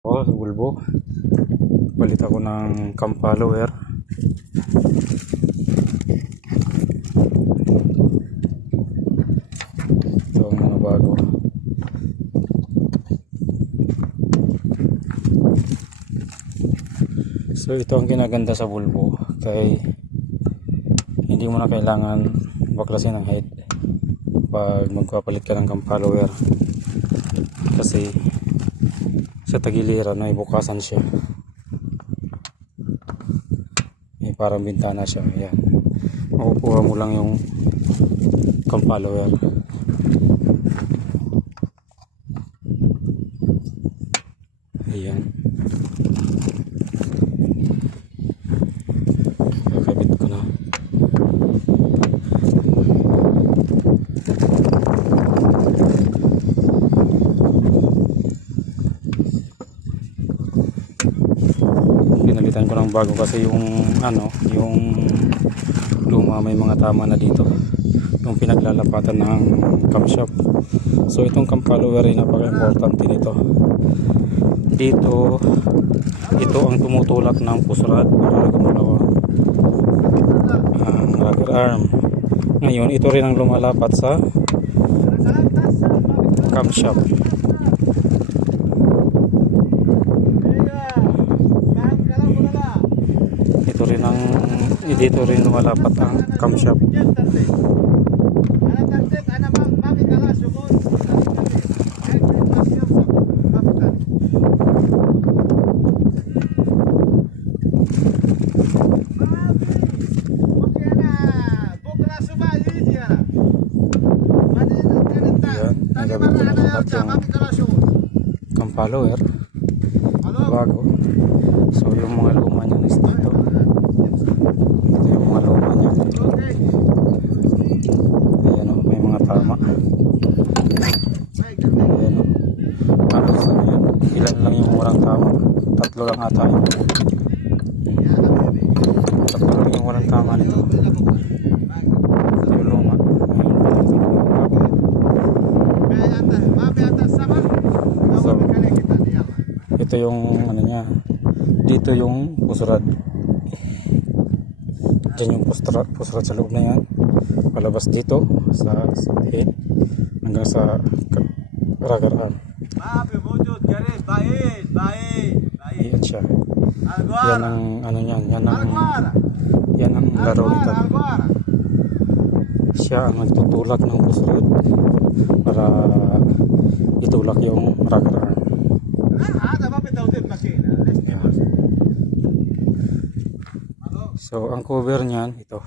Sa bulbo, palit ako ng cam follower. Ito ang mga bago. So ito ang kinaganda sa bulbo, kay hindi mo na kailangan baklasin ng head pag magpapalit ka ng cam follower, kasi sa tagiliran may bukasan siya, may parang bintana siya. Ayan, makukuha mo lang yung cam follower. Ayan, kakabit ko na. Pinalitan ko ng bago kasi yung yung luma may mga tama na dito, yung pinaglalapatan ng camshaft. So itong cam follower ay napaka-importante nito. Dito, ito ang tumutulak ng pusrad para gumalaw ang rubber arm. Ngayon, ito rin ang lumalapat sa camshaft. Dito rin lumalapat ang camshaft. Ayan, nagabit ko na lahat yung cam follower bago. So yung mga luma niya is dito. Ito yung mga luma niya. Ayan o, may mga tama. Ayan o, halos ilan lang yung walang tama. Tatlo lang ata yun. Tatlo lang yung walang tama nito. Ito yung luma. So ito yung ano niya, dito yung pusrad. Diyan yung pusrad sa loob na yan, palabas dito sa head hanggang sa rubber arm. Ayan siya. Yan ang ano niyan, yan ang laro nito. Siya ang nagtutulak ng pusrad para itulak yung rubber arm. So ang cover niyan ito.